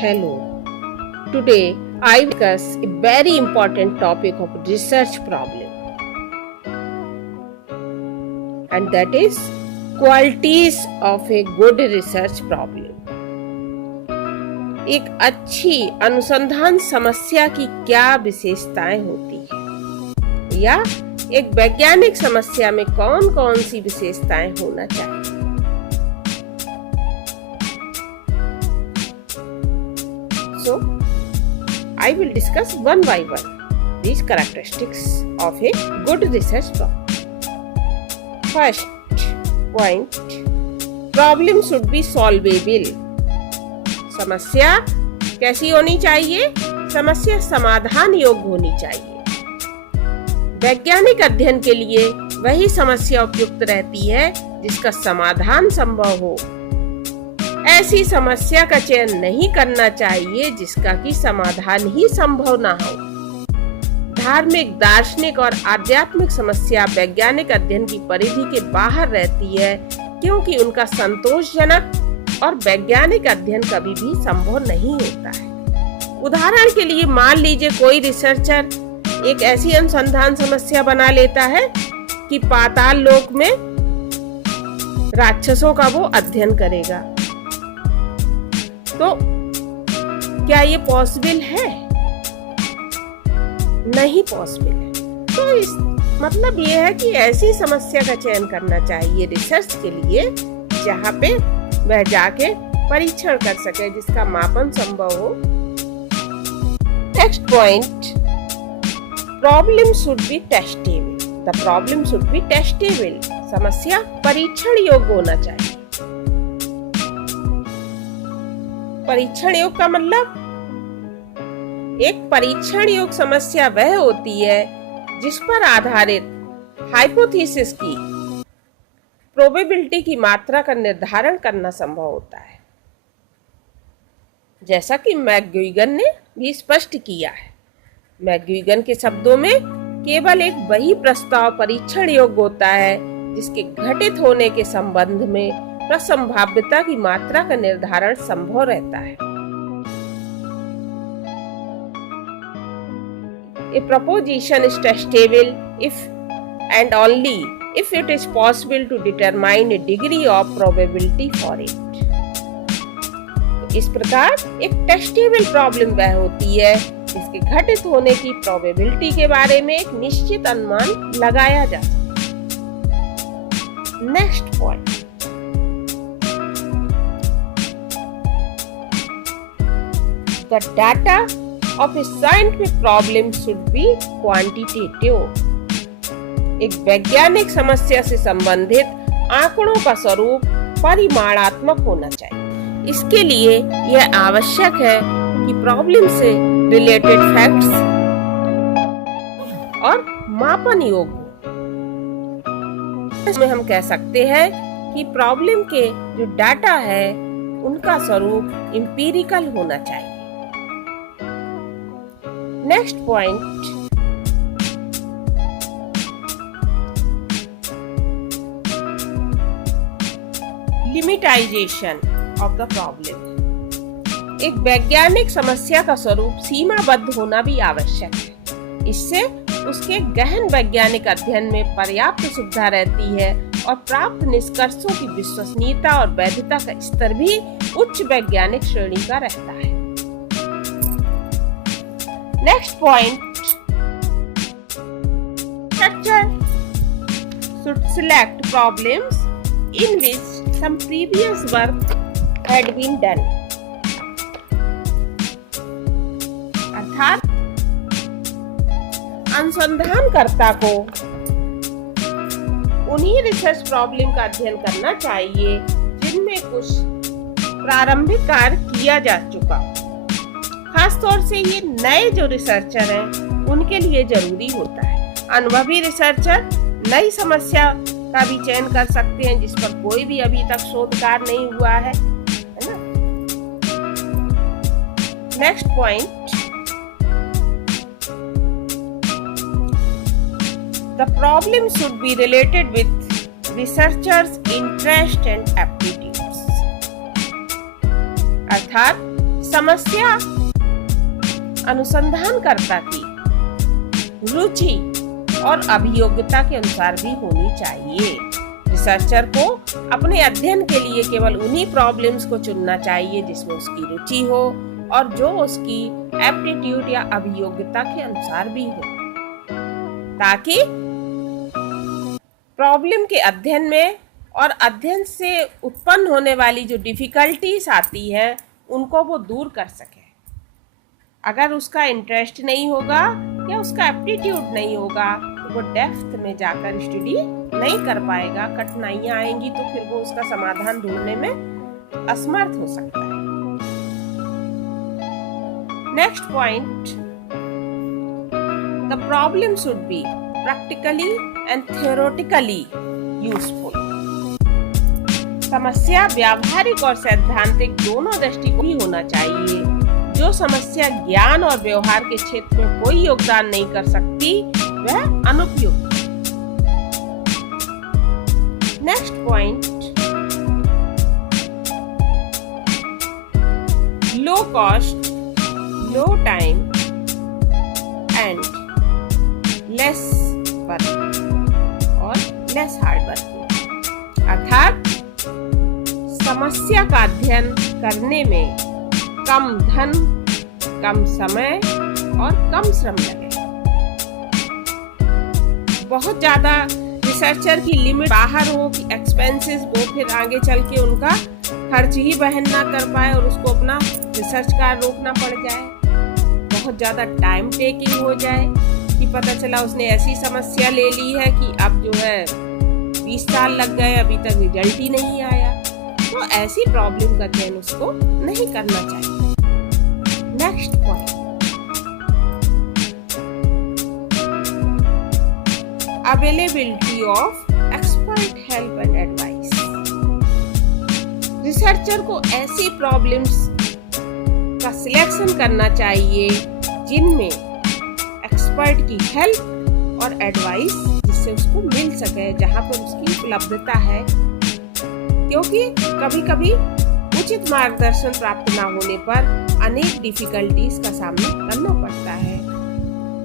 Hello. Today I will discuss a very important topic of research problem, and that is qualities of a good research problem. एक अच्छी अनुसंधान समस्या की क्या विशेषताएं होती है या एक वैज्ञानिक समस्या में कौन कौन सी विशेषताएं होना चाहिए। So, I will discuss one by one these characteristics of a good research problem. First point, problem should be solvable. समस्या कैसी होनी चाहिए? समस्या समाधान योग्य होनी चाहिए। वैज्ञानिक अध्ययन के लिए वही समस्या उपयुक्त रहती है जिसका समाधान संभव हो। ऐसी समस्या का चयन नहीं करना चाहिए जिसका कि समाधान ही संभव ना हो। धार्मिक, दार्शनिक और आध्यात्मिक समस्या वैज्ञानिक अध्ययन की परिधि के बाहर रहती है क्योंकि उनका संतोषजनक और वैज्ञानिक अध्ययन कभी भी संभव नहीं होता है। उदाहरण के लिए मान लीजिए कोई रिसर्चर एक ऐसी अनुसंधान समस्या बना लेता है कि पाताल लोक में राक्षसों का वो अध्ययन करेगा। तो क्या ये पॉसिबल है? नहीं पॉसिबल है। तो इस मतलब ये है कि ऐसी समस्या का चयन करना चाहिए रिसर्च के लिए जहाँ पे वह जाके परीक्षण कर सके जिसका मापन संभव हो। Next point, problem should be testable. The problem should be testable. समस्या परीक्षण योग्य होना चाहिए। परीक्षण योग्य का मतलब एक परीक्षण योग्य समस्या वह होती है जिस पर आधारित हाइपोथेसिस की प्रोबेबिलिटी की मात्रा का निर्धारण करना संभव होता है। जैसा कि मैकगुइगन ने भी स्पष्ट किया है। मैकगुइगन के शब्दों में केवल एक वही प्रस्ताव परीक्षण योग्य होता है जिसके घटित होने के संबंध में संभाव्यता की मात्रा का निर्धारण संभव रहता है। A proposition is testable if and only if it is possible to determine a degree of probability for it. इस प्रकार एक टेस्टेबल प्रॉब्लम वह होती है जिसके घटित होने की प्रोबेबिलिटी के बारे में एक निश्चित अनुमान लगाया जा सकता है। Next point, the data of a scientific problem should be quantitative. एक वैज्ञानिक समस्या से संबंधित आंकड़ों का स्वरूप परिमाणात्मक होना चाहिए। इसके लिए यह आवश्यक है कि प्रॉब्लम से रिलेटेड फैक्ट्स और मापन योग्य हो। इसमें हम कह सकते हैं कि प्रॉब्लम के जो डाटा है उनका स्वरूप एम्पिरिकल होना चाहिए। Next point, limitization of the problem. एक वैज्ञानिक समस्या का स्वरूप सीमाबद्ध होना भी आवश्यक है। इससे उसके गहन वैज्ञानिक अध्ययन में पर्याप्त सुविधा रहती है और प्राप्त निष्कर्षों की विश्वसनीयता और वैधता का स्तर भी उच्च वैज्ञानिक श्रेणी का रहता है। Next point, researcher should select problems in which some previous work had been done. अर्थात अनुसंधानकर्ता को उन्हीं रिसर्च प्रॉब्लम का अध्ययन करना चाहिए जिनमें कुछ प्रारंभिक कार्य किया जा चुका हो। खासतौर से ये नए जो रिसर्चर हैं उनके लिए जरूरी होता है। अनुभवी रिसर्चर नई समस्या का भी चयन कर सकते हैं जिस पर कोई भी अभी तक शोध कार्य नहीं हुआ है ना। Next point, the problem should be related with researchers interest and aptitudes. अर्थात समस्या अनुसंधानकर्ता की रुचि और अभियोग्यता के अनुसार भी होनी चाहिए। रिसर्चर को अपने अध्ययन के लिए केवल उन्हीं प्रॉब्लम्स को चुनना चाहिए जिसमें उसकी रुचि हो और जो उसकी एप्टीट्यूड या अभियोग्यता के अनुसार भी हो, ताकि प्रॉब्लम के अध्ययन में और अध्ययन से उत्पन्न होने वाली जो डिफिकल्टीज आती है उनको वो दूर कर सके। अगर उसका इंटरेस्ट नहीं होगा या उसका एप्टीट्यूड नहीं होगा तो वो डेप्थ में जाकर स्टडी नहीं कर पाएगा, कठिनाइयां आएंगी तो फिर वो उसका समाधान ढूंढने में असमर्थ हो सकता है। Next point, the problem should be practically and theoretically useful. समस्या व्यावहारिक और सैद्धांतिक दोनों दृष्टिकोण ही होना चाहिए। जो समस्या ज्ञान और व्यवहार के क्षेत्र में कोई योगदान नहीं कर सकती वह अनुपयुक्त। Next point, low cost, low time and lace work और लेस हार्ड वर्क, अर्थात समस्या का अध्ययन करने में कम धन, कम समय और कम श्रम लगे। बहुत ज्यादा रिसर्चर की लिमिट बाहर हो कि एक्सपेंसेस वो फिर आगे चल के उनका खर्च ही वहन ना कर पाए और उसको अपना रिसर्च कार्य रोकना पड़ जाए। बहुत ज्यादा टाइम टेकिंग हो जाए कि पता चला उसने ऐसी समस्या ले ली है कि अब जो है 20 साल लग गए, अभी तक रिजल्ट ही नहीं आया। तो ऐसी प्रॉब्लम का चयन उसको नहीं करना चाहिए। Next point, availability of expert help and advice. Researcher को ऐसी प्रॉब्लम्स का सिलेक्शन करना चाहिए जिनमें एक्सपर्ट की हेल्प और एडवाइस जिससे उसको मिल सके, जहां पर उसकी उपलब्धता है, क्योंकि कभी कभी उचित मार्गदर्शन प्राप्त न होने पर अनेक डिफिकल्टीज का सामना करना पड़ता है।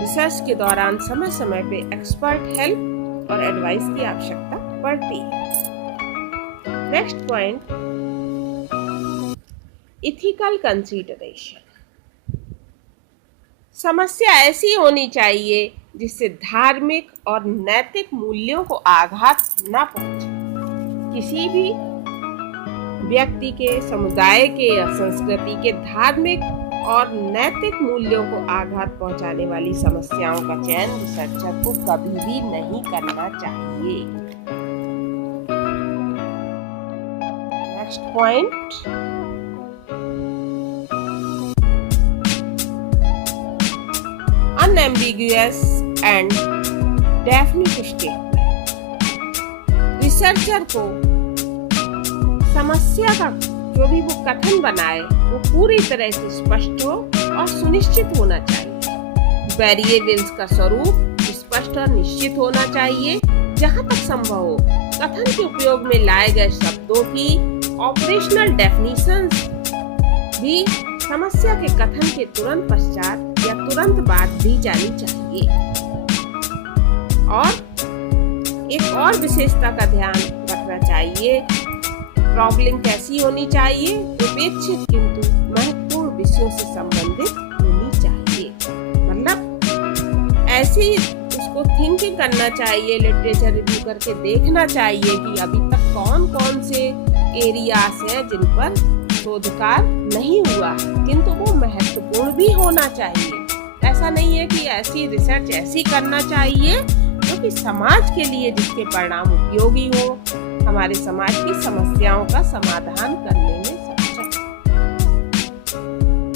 रिसर्च के दौरान समय समय पे एक्सपर्ट हेल्प और एडवाइस की आवश्यकता पड़ती है। Next point, ethical consideration. समस्या ऐसी होनी चाहिए जिससे धार्मिक और नैतिक मूल्यों को आघात न पहुंचे। किसी भी व्यक्ति के, समुदाय के या संस्कृति के धार्मिक और नैतिक मूल्यों को आघात पहुंचाने वाली समस्याओं का चयन रिसर्चर को कभी भी नहीं करना चाहिए। Next point, unambiguous and definite statement. Researcher को समस्या का जो भी वो कथन बनाए वो पूरी तरह से स्पष्ट हो और सुनिश्चित होना चाहिए। वेरिएबल्स का स्वरूप स्पष्ट और निश्चित होना चाहिए। जहां तक संभव हो कथन के उपयोग में लाए गए शब्दों की ऑपरेशनल डेफिनेशंस भी समस्या के कथन के तुरंत पश्चात या तुरंत बाद दी जानी चाहिए। और एक और विशेषता का ध्यान रखना चाहिए, प्रॉब्लम कैसी होनी चाहिए, अपेक्षित किंतु महत्वपूर्ण विषयों से संबंधित होनी चाहिए। मतलब ऐसी उसको थिंकिंग करना चाहिए, लिटरेचर रिव्यू करके देखना चाहिए कि अभी तक कौन कौन से एरियाज हैं जिन पर शोध कार्य नहीं हुआ है, किंतु वो महत्वपूर्ण भी होना चाहिए। ऐसा नहीं है कि ऐसी रिसर्च ऐसी करना चाहिए जो कि समाज के लिए जिसके परिणाम उपयोगी हो, हमारे समाज की समस्याओं का समाधान करने में सक्षम।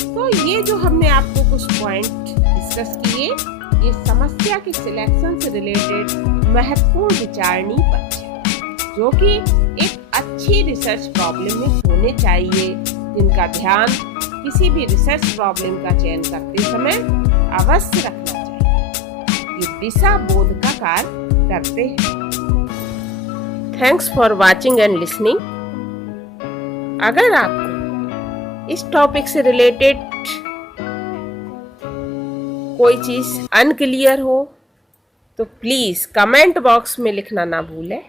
तो ये जो हमने आपको कुछ पॉइंट डिस्कस किए, ये समस्या के सिलेक्शन से रिलेटेड महत्वपूर्ण विचारणीय पक्ष है, जो कि एक अच्छी रिसर्च प्रॉब्लम में होने चाहिए, जिनका ध्यान किसी भी रिसर्च प्रॉब्लम का चयन करते समय अवश्य रखना चाहिए। ये दिशा बोध का कार्य करते हैं। Thanks for watching and listening. अगर आपको इस टॉपिक से रिलेटेड कोई चीज अनक्लियर हो तो प्लीज कमेंट बॉक्स में लिखना ना भूलें।